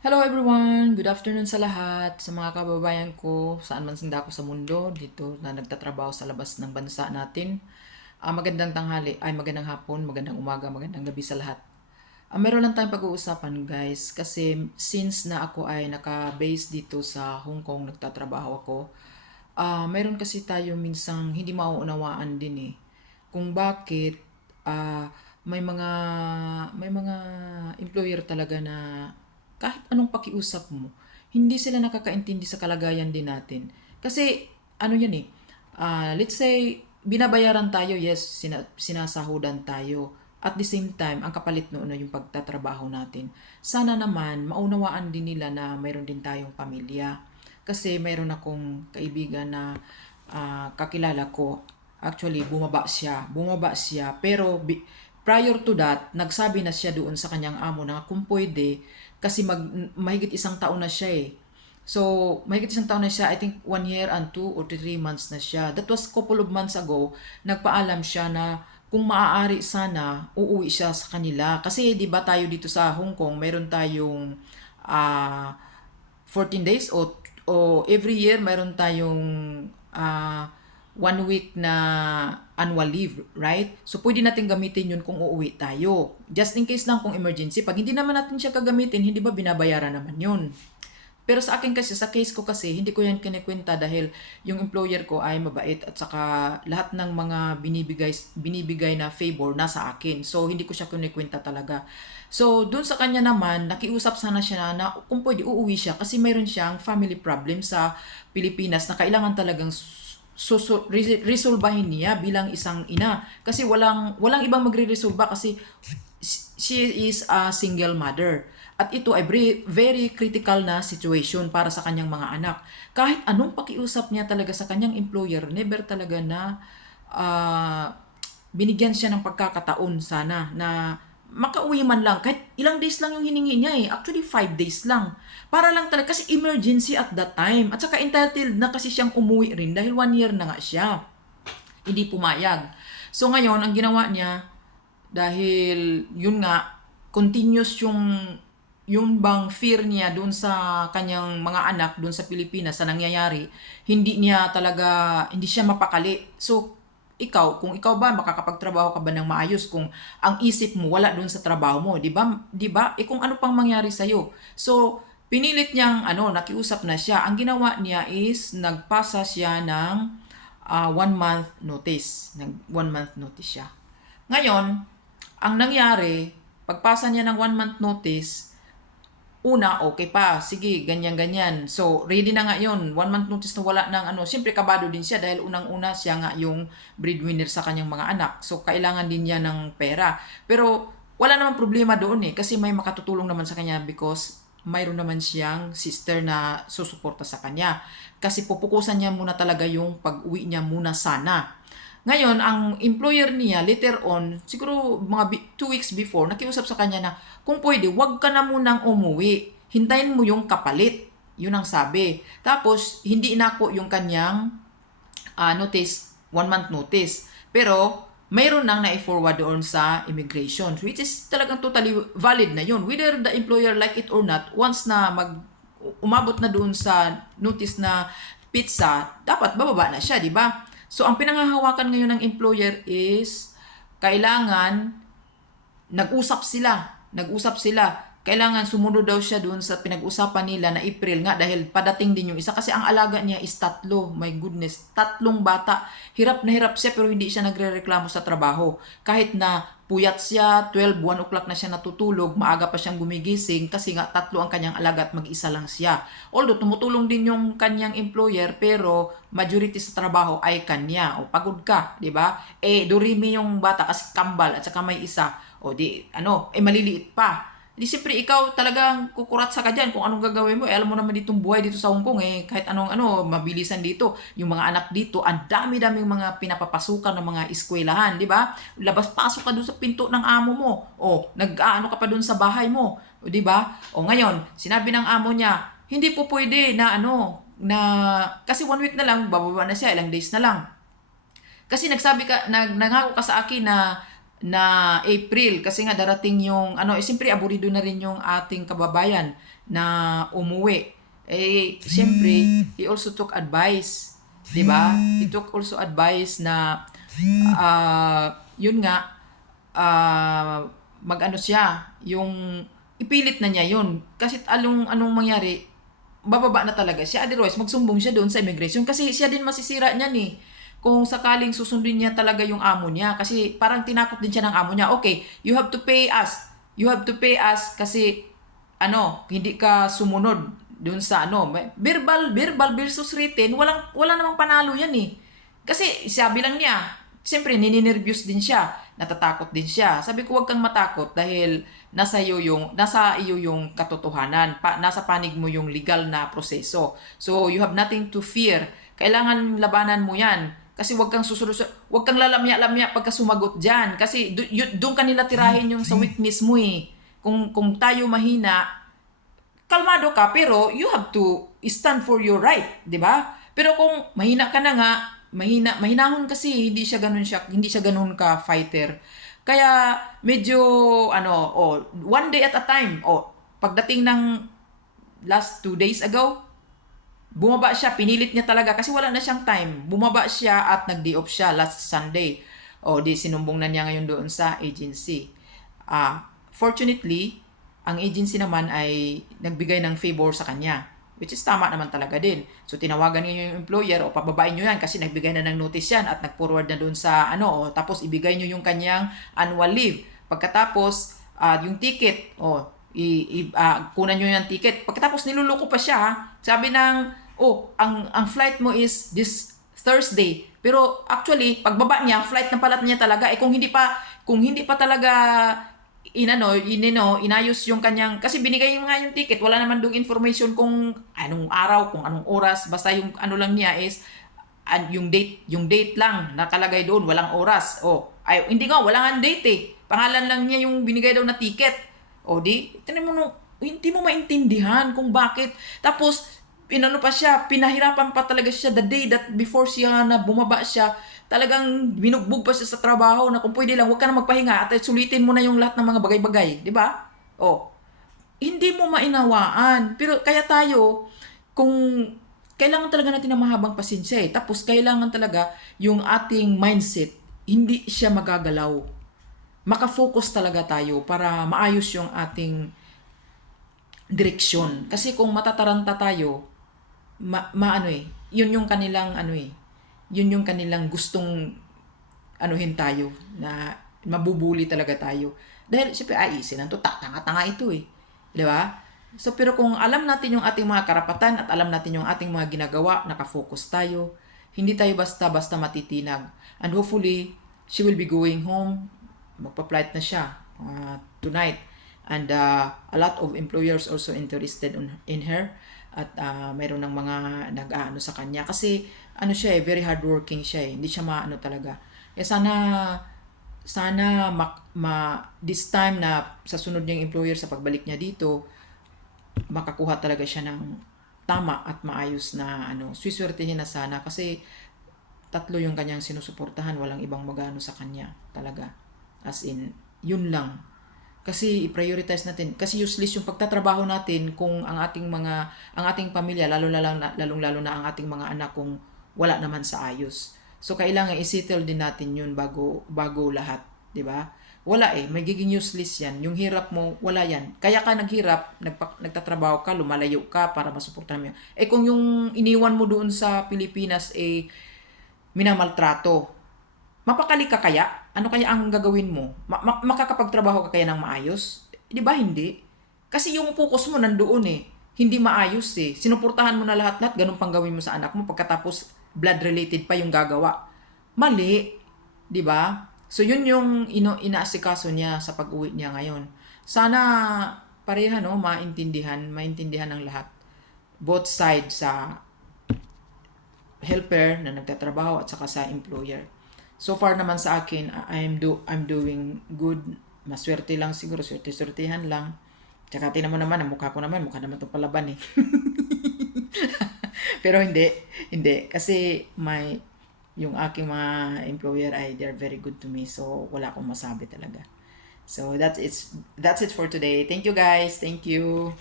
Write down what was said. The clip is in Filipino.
Hello everyone! Good afternoon sa lahat, sa mga kababayan ko, saan man sinda ako sa mundo, dito na nagtatrabaho sa labas ng bansa natin. Ah, magandang tanghali, ay magandang hapon, magandang umaga, magandang gabi sa lahat. Ah, meron lang tayong pag-uusapan guys, kasi since na ako ay naka-base dito sa Hong Kong, nagtatrabaho ako, ah, meron kasi tayo minsang hindi mauunawaan din eh. Kung bakit ah, may mga may mga employer talaga na kahit anong pakiusap mo, hindi sila nakakaintindi sa kalagayan din natin. Kasi, ano yan eh, ah, let's say, binabayaran tayo, yes, sina, sinasahudan tayo. At the same time, ang kapalit noon yung pagtatrabaho natin. Sana naman, maunawaan din nila na mayroon din tayong pamilya. Kasi mayroon akong kaibigan na ah, kakilala ko. Actually, bumaba siya. Bumaba siya. Pero bi- prior to that, nagsabi na siya doon sa kanyang amo na kung pwede, kasi mag, mahigit isang taon na siya eh. So, mahigit isang taon na siya, I think one year and two or three months na siya. That was couple of months ago, nagpaalam siya na kung maaari sana, uuwi siya sa kanila. Kasi di ba tayo dito sa Hong Kong, meron tayong ah 14 days o, o every year meron tayong ah one week na annual leave, right? So, pwede natin gamitin yun kung uuwi tayo. Just in case lang kung emergency. Pag hindi naman natin siya kagamitin, hindi ba binabayaran naman yun? Pero sa akin kasi, sa case ko kasi, hindi ko yan kinikwenta dahil yung employer ko ay mabait at saka lahat ng mga binibigay, binibigay na favor nasa akin. So, hindi ko siya kinikwenta talaga. So, dun sa kanya naman, nakiusap sana siya na, na kung pwede uuwi siya kasi mayroon siyang family problem sa Pilipinas na kailangan talagang res- resolbahin niya bilang isang ina. Kasi walang walang ibang magre-resolba kasi she is a single mother. At ito ay very, critical na situation para sa kanyang mga anak. Kahit anong pakiusap niya talaga sa kanyang employer never talaga na ah, binigyan siya ng pagkakataon sana na makauwi man lang. Kahit ilang days lang yung hiningi niya eh. Actually, five days lang. Para lang talaga, kasi emergency at that time. At saka entitled na kasi siyang umuwi rin dahil one year na nga siya. Hindi pumayag. So ngayon, ang ginawa niya, dahil yun nga, continuous yung yung bang fear niya doon sa kanyang mga anak doon sa Pilipinas sa nangyayari, hindi niya talaga, hindi siya mapakali. So, ikaw, kung ikaw ba makakapagtrabaho ka ba ng maayos kung ang isip mo wala doon sa trabaho mo, 'di ba? 'Di ba? Eh kung ano pang mangyari sa iyo. So, pinilit niyang ano, nakiusap na siya. Ang ginawa niya is nagpasa siya ng ah, one month notice. Nag one month notice siya. Ngayon, ang nangyari, pagpasa niya ng one month notice, una, okay pa. Sige, ganyan-ganyan. So, ready na nga yun. One month notice na wala ng ano. Siyempre, kabado din siya dahil unang-una siya nga yung breadwinner sa kanyang mga anak. So, kailangan din niya ng pera. Pero, wala namang problema doon eh. Kasi may makatutulong naman sa kanya because mayroon naman siyang sister na susuporta sa kanya. Kasi pupukusan niya muna talaga yung pag-uwi niya muna sana. Ngayon, ang employer niya, later on, siguro mga two weeks before, nakiusap sa kanya na, kung pwede, wag ka na munang umuwi. Hintayin mo yung kapalit. Yun ang sabi. Tapos, hindi inako yung kanyang ah, notice, one month notice. Pero, mayroon nang na-forward doon sa immigration, which is talagang totally valid na yun. Whether the employer like it or not, once na mag umabot na doon sa notice na pizza, dapat bababa na siya, di ba? So, ang pinanghahawakan ngayon ng employer is kailangan nag-usap sila. Nag-usap sila. Kailangan sumunod daw siya doon sa pinag-usapan nila na April nga dahil padating din yung isa kasi ang alaga niya is tatlo. My goodness, tatlong bata. Hirap na hirap siya pero hindi siya nagre-reklamo sa trabaho. Kahit na puyat siya, 12, 1 o'clock na siya natutulog, maaga pa siyang gumigising kasi nga tatlo ang kanyang alaga at mag-isa lang siya. Although tumutulong din yung kanyang employer pero majority sa trabaho ay kanya. O pagod ka, di ba? Eh, durimi yung bata kasi kambal at saka may isa. O di, ano, eh maliliit pa. Di siyempre ikaw talagang kukurat sa ka dyan kung anong gagawin mo. Eh, alam mo naman ditong buhay dito sa Hong Kong eh. Kahit anong ano, mabilisan dito. Yung mga anak dito, ang dami-daming mga pinapapasukan ng mga eskwelahan, di ba? Labas-pasok ka doon sa pinto ng amo mo. O, nag-ano ka pa doon sa bahay mo. O, di ba? O ngayon, sinabi ng amo niya, hindi po pwede na ano, na, kasi one week na lang, bababa na siya, ilang days na lang. Kasi nagsabi ka, nag, nangako ka sa akin na na April kasi nga darating yung ano eh siyempre aburido na rin yung ating kababayan na umuwi. Eh, siyempre, he also took advice. 'di ba? He took also advice na ah yun nga ah mag-ano siya, yung ipilit na niya yun. Kasi anong anong mangyari, bababa na talaga siya. Otherwise, magsumbong siya doon sa immigration kasi siya din masisira niyan eh. Kung sakaling susundin niya talaga yung amo niya kasi parang tinakot din siya ng amo niya. Okay, you have to pay us. You have to pay us kasi ano, hindi ka sumunod doon sa ano, verbal, verbal versus written, walang, wala namang panalo yan eh. Kasi sabi lang niya, siyempre nininervyos din siya, natatakot din siya. Sabi ko, huwag kang matakot dahil nasa iyo yung, nasa iyo yung katotohanan, pa, nasa panig mo yung legal na proseso. So, you have nothing to fear. Kailangan labanan mo yan. Kasi wag kang susunod, wag kang lalamya-lamya pagka sumagot diyan kasi doon kanila tirahin yung sa weakness mo eh. Kung kung tayo mahina, kalmado ka pero you have to stand for your right, 'di ba? Pero kung mahina ka na nga, mahina mahinahon kasi hindi siya ganun siya, hindi siya ganun ka fighter. Kaya medyo ano, oh, one day at a time. Oh, pagdating ng last two days ago, bumaba siya, pinilit niya talaga kasi wala na siyang time. Bumaba siya at nag-day off siya last Sunday. O di sinumbong na niya ngayon doon sa agency. Ah, fortunately, ang agency naman ay nagbigay ng favor sa kanya. Which is tama naman talaga din. So tinawagan niyo yung employer o pababain niyo yan kasi nagbigay na ng notice yan at nag-forward na doon sa ano o tapos ibigay niyo yung kanyang annual leave. Pagkatapos ah, yung ticket o i, i ah, kunan niyo yung ticket. Pagkatapos niluloko pa siya. Sabi ng oh, ang ang flight mo is this Thursday. Pero actually, pagbaba niya, flight na pala niya talaga. Eh kung hindi pa kung hindi pa talaga inano, inino, inayos yung kanyang kasi binigay nga yung ticket, wala naman dong information kung anong araw, kung anong oras, basta yung ano lang niya is an- yung date, yung date lang nakalagay doon, walang oras. O, ay hindi nga wala nga date eh. Pangalan lang niya yung binigay daw na ticket. O di, tinan mo hindi mo maintindihan kung bakit. Tapos inano pa siya, pinahirapan pa talaga siya the day that before siya na bumaba siya, talagang binugbog pa siya sa trabaho na kung pwede lang, huwag ka na magpahinga at sulitin mo na yung lahat ng mga bagay-bagay, di ba? Oh, hindi mo mainawaan. Pero kaya tayo, kung kailangan talaga natin ng mahabang pasensya eh. Tapos kailangan talaga yung ating mindset, hindi siya magagalaw. Makafocus talaga tayo para maayos yung ating direksyon. Kasi kung matataranta tayo, ma, maano eh, yun yung kanilang ano eh, yun yung kanilang gustong anuhin tayo na mabubuli talaga tayo. Dahil siyempre aisin lang to, tanga-tanga ito eh. Di ba? So pero kung alam natin yung ating mga karapatan at alam natin yung ating mga ginagawa, nakafocus tayo, hindi tayo basta-basta matitinag. And hopefully, she will be going home. Magpa-flight na siya uh, tonight. And uh, a lot of employers also interested on, in her. At uh, mayroon ng mga nag-ano sa kanya. Kasi ano siya eh, very hardworking siya eh. Hindi siya maano talaga. Eh sana sana ma, ma this time na sa sunod niyang employer sa pagbalik niya dito makakuha talaga siya ng tama at maayos na ano swiswertehin na sana kasi tatlo yung kanyang sinusuportahan walang ibang magano sa kanya talaga as in yun lang. Kasi i-prioritize natin kasi useless yung pagtatrabaho natin kung ang ating mga ang ating pamilya lalo lalo lalong lalo na ang ating mga anak kung wala naman sa ayos. So kailangan i-settle din natin yun bago bago lahat ba? Wala eh magiging useless yan. Yung hirap mo wala yan. Kaya ka naghirap nagpa, nagtatrabaho ka lumalayo ka para masuportahan mo eh kung yung iniwan mo doon sa Pilipinas eh minamaltrato. Mapakali ka kaya? Ano kaya ang gagawin mo? Ma- ma- makakapagtrabaho ka kaya ng maayos? Di ba hindi? Kasi yung focus mo nandoon eh. Hindi maayos eh. Sinuportahan mo na lahat-lahat, ganun pang gawin mo sa anak mo pagkatapos blood related pa yung gagawa. Mali. Di ba? So yun yung ino inaasikaso niya sa pag-uwi niya ngayon. Sana pareha no, maintindihan, maintindihan ng lahat. Both sides sa helper na nagtatrabaho at saka sa employer. So far naman sa akin, I'm do I'm doing good. Maswerte lang siguro, swerte-swertihan lang. Tsaka tingnan mo naman, ang mukha ko naman, mukha naman itong palaban eh. Pero hindi, hindi. Kasi may, yung aking mga employer ay they're very good to me. So, wala akong masabi talaga. So, that's it, that's it for today. Thank you guys. Thank you.